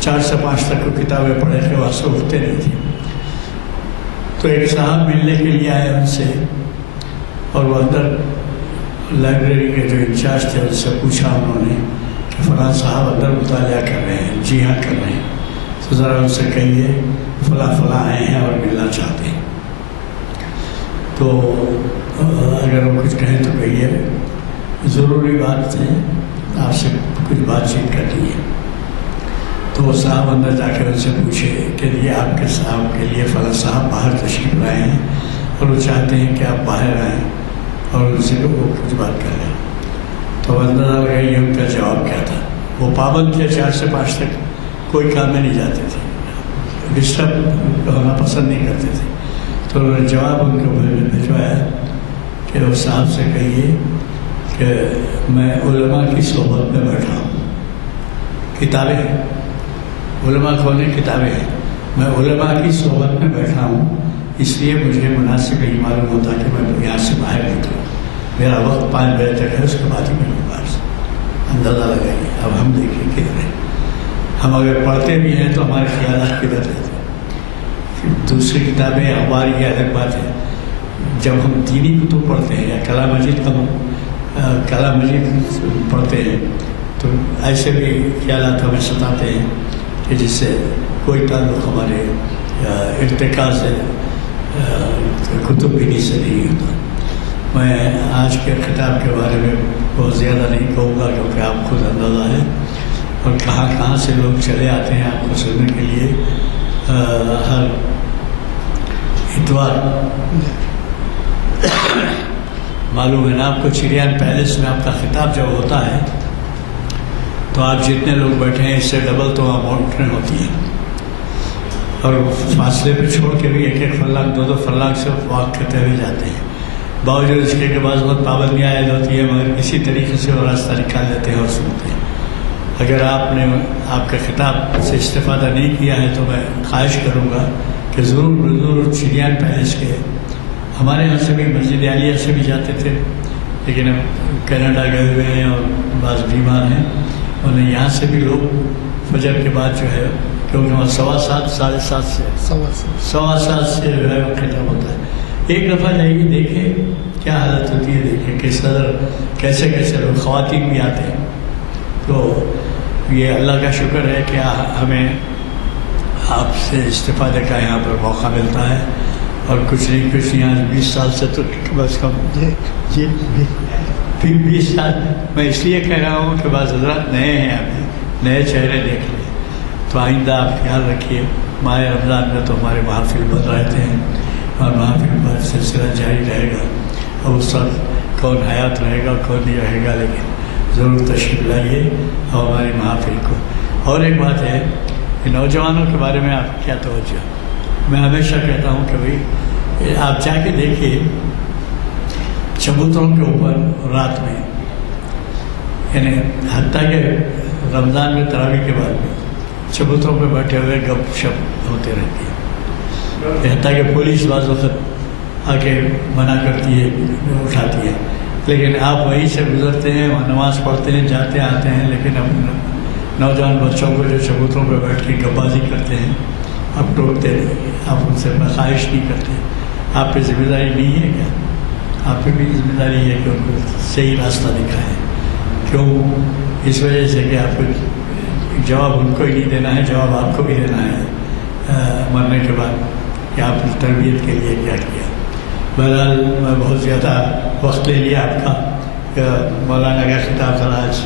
4 سے 5 تک وہ کتابیں پڑھے کے واسطے اٹھتے نہیں تھے۔ تو ایک صاحب ملنے کے لیے آئے ان سے، اور وہ اندر لائبریری کے جو انچارج تھے ان سے پوچھا انہوں نے کہ فلاں صاحب اندر مطالعہ کر رہے ہیں۔ جی ہاں کر رہے ہیں، تو ذرا ان سے کہیے فلاں فلاں آئے ہیں اور ملنا چاہتے ہیں۔ تو اگر وہ کچھ کہیں تو کہیے، ضروری بات ہے، آپ سے کچھ بات چیت کرنی ہے۔ تو وہ صاحب اندر جا کے ان سے پوچھے کہ یہ آپ کے صاحب کے لیے فلاں صاحب باہر تشریف لائے ہیں اور وہ چاہتے ہیں کہ آپ باہر آئیں اور ان سے وہ کچھ بات کر رہے ہیں۔ تو اندازہ لگائیے ان کا جواب کیا تھا۔ وہ پابند تھے، 4 سے 5 تک کوئی کام میں نہیں جاتے تھے، ڈسٹرب ہونا پسند نہیں کرتے تھے۔ تو انہوں نے جواب ان کو بھجوایا کہ وہ صاحب سے کہیے کہ میں علماء کی صحبت میں بیٹھا ہوں، کتابیں ہیں، علماء کون ہیں؟ کتابیں ہیں، میں علماء کی صحبت میں بیٹھا ہوں، اس لیے مجھے مناسب نہیں معلوم ہوتا کہ میں یہاں سے باہر نکلوں، میرا وقت 5 بجے تک ہے، اس کے بعد ہی میں لوں باہر سے۔ اندازہ لگائیے۔ اب ہم دیکھیں کدھر ہیں، ہم اگر پڑھتے بھی ہیں تو ہمارے خیالات کدھر رہتے ہیں۔ دوسری کتابیں اخبار یہ الگ بات ہے، جب ہم دینی کتب پڑھتے ہیں یا کلام مجید پڑھتے ہیں تو ایسے بھی خیالات ہمیں ستاتے ہیں کہ جس سے کوئی تعلق ہمارے ارتقاء سے کتب بھی سے نہیں ہوتا۔ میں آج کے خطاب کے بارے میں بہت زیادہ نہیں کہوں گا، کیونکہ آپ خود اندازہ ہے، اور کہاں کہاں سے لوگ چلے آتے ہیں آپ کو سننے کے لیے۔ ہر اتوار معلوم ہے نا آپ کو، چریان پیلس میں آپ کا خطاب جب ہوتا ہے تو آپ جتنے لوگ بیٹھے ہیں اس سے ڈبل تو وہاں مونٹریں ہوتی ہیں، اور فاصلے پہ چھوڑ کے بھی 1-1 فرلاق 2-2 فرلاق سے واک کرتے ہوئے جاتے ہیں، باوجود اس کے بعض بہت پابندیاں عائد ہوتی ہیں، مگر کسی طریقے سے وہ راستہ نکال لیتے ہیں اور سنتے ہیں۔ اگر آپ نے آپ کے خطاب سے استفادہ نہیں کیا ہے تو میں خواہش کروں گا کہ ضرور چریان پیلس کے، ہمارے یہاں سے بھی مسجد عالیہ سے بھی جاتے تھے، لیکن اب کینیڈا گئے ہوئے ہیں اور بعض بیمار ہیں، انہیں یہاں سے بھی لوگ فجر کے بعد جو ہے، کیونکہ وہاں 7:15 سوا سات سے جو ہے وہ خطاب ہوتا ہے، ایک دفعہ جائیے دیکھیں کیا حالت ہوتی ہے، دیکھیں کس قدر کیسے لوگ، خواتین بھی آتے ہیں۔ تو یہ اللہ کا شکر ہے کہ ہمیں آپ سے استفادے کا یہاں پر موقع ملتا ہے، اور کچھ نہیں آج 20 سال سے تو کم از کم 20 سال میں اس لیے کہہ رہا ہوں کہ بعض حضرات نئے ہیں، ابھی نئے چہرے دیکھ لیں، تو آئندہ آپ خیال رکھیے۔ ماہ رمضان میں تو ہمارے محافل بند رہتے ہیں، اور محافل کا سلسلہ جاری رہے گا، اور اس وقت کون حیات رہے گا کون نہیں رہے گا، لیکن ضرور تشریف لائیے اور ہماری محافل کو۔ اور ایک بات ہے کہ نوجوانوں کے بارے میں آپ کیا توجہ، میں ہمیشہ کہتا ہوں کہ بھائی آپ جا کے دیکھیے چبوتروں کے اوپر رات میں، یعنی حتیٰ کہ رمضان میں تراویح کے بعد بھی چبوتروں پہ بیٹھے ہوئے گپ شپ ہوتے رہتی ہے، حتیٰ کہ پولیس بعض وقت آ کے منع کرتی ہے، اٹھاتی ہے، لیکن آپ وہیں سے گزرتے ہیں، وہاں نماز پڑھتے ہیں، جاتے آتے ہیں، لیکن اب نوجوان بچوں کو جو چبوتروں پہ بیٹھ کے گپ بازی کرتے ہیں آپ ٹوکتے نہیں، آپ ان سے خواہش نہیں کرتے، آپ پہ ذمہ داری نہیں ہے کیا؟ آپ پہ بھی ذمہ داری ہے کہ ان کو صحیح راستہ دکھائیں۔ کیوں؟ اس وجہ سے کہ آپ کو جواب ان کو ہی نہیں دینا ہے، جواب آپ کو بھی دینا ہے مرنے کے بعد۔ کہ آپ نے تربیت کے لیے کیا کیا. بہرحال میں بہت زیادہ وقت لے لیا آپ کا. مولانا کا خطاب ذرا آج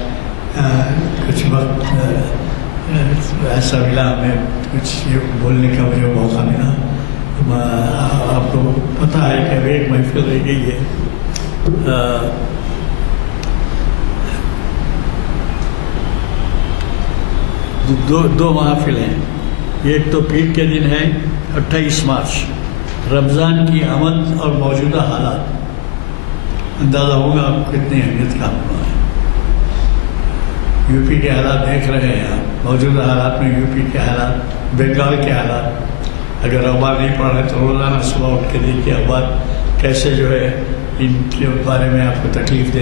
کچھ وقت ایسا ملا ہمیں کچھ بولنے کا مجھے موقع ملا. آپ کو پتہ ہے کہ اب ایک محفل رہ گئی ہے. دو محافل ہیں. ایک تو پیر کے دن ہے 28 مارچ، رمضان کی آمد اور موجودہ حالات. اندازہ ہوگا آپ کو کتنی اہمیت کا ہوا ہے. یو پی کے حالات دیکھ رہے ہیں آپ. موجودہ حالات میں یو پی کے حالات، بنگال کے حالات. اگر اخبار نہیں پڑھ رہے تو روزانہ صبح اٹھ کے دیکھیے اخبار کیسے جو ہے ان کے بارے میں آپ کو تکلیف دہ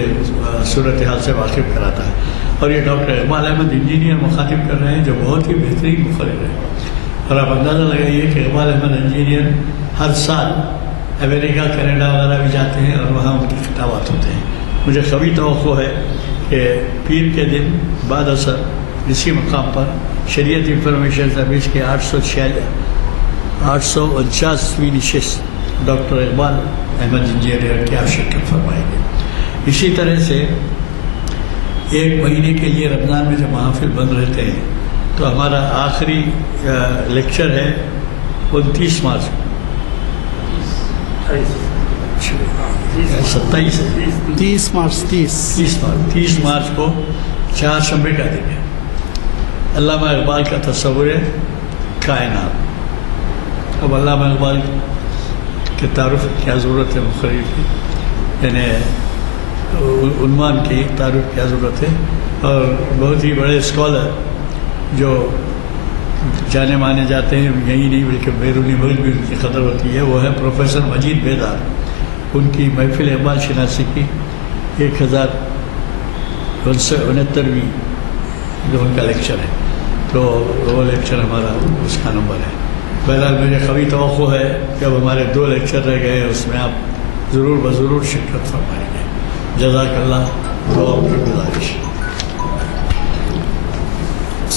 صورتحال سے واقف کراتا ہے. اور یہ ڈاکٹر اقبال احمد انجینئر مخاطب کر رہے ہیں جو بہت ہی بہترین مقرر ہے. اور آپ اندازہ لگائیے کہ اقبال احمد انجینئر ہر سال امریکہ کینیڈا وغیرہ بھی جاتے ہیں اور وہاں ان کے خطابات ہوتے ہیں. مجھے قوی توقع ہے کہ پیر کے دن بعد اثر اسی مقام پر شریعت انفارمیشن سروس کے 849ویں نشست ڈاکٹر اقبال احمد انجینئر کی آپ شرکت فرمائیں گے. اسی طرح سے ایک مہینے کے لیے رمضان میں جب محافل بند رہتے ہیں تو ہمارا آخری لیکچر ہے 29 مارچ 30 مارچ کو چار شنبے کا دن ہے. علامہ اقبال کا تصور کائنات. اب علامہ اقبال کے تعارف کی کیا ضرورت ہے مقرر کی، یعنی عنوان کی تعارف کیا ضرورت ہے. اور بہت ہی بڑے اسکالر جو جانے مانے جاتے ہیں، یہی نہیں بلکہ بیرونی ملک بھی ان کی قدر ہوتی ہے، وہ ہے پروفیسر مجید بیدار. ان کی محفل اقبال شناسی کی 1069ویں جو ان کا لیکچر ہے، تو وہ لیکچر ہمارا اس کا نمبر ہے. بہرحال مجھے قوی توقع ہے کہ اب ہمارے 2 لیکچر رہ گئے ہیں، اس میں آپ ضرور بضرور شرکت فرمائیں گے. جزاک اللہ. دعا کی گزارش.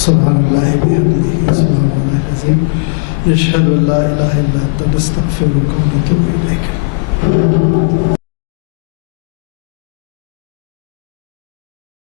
سبحان اللہ بحمدہ سبحان اللہ العظیم. اشہد ان لا الہ الا انت نستغفرک و نتوب الیک.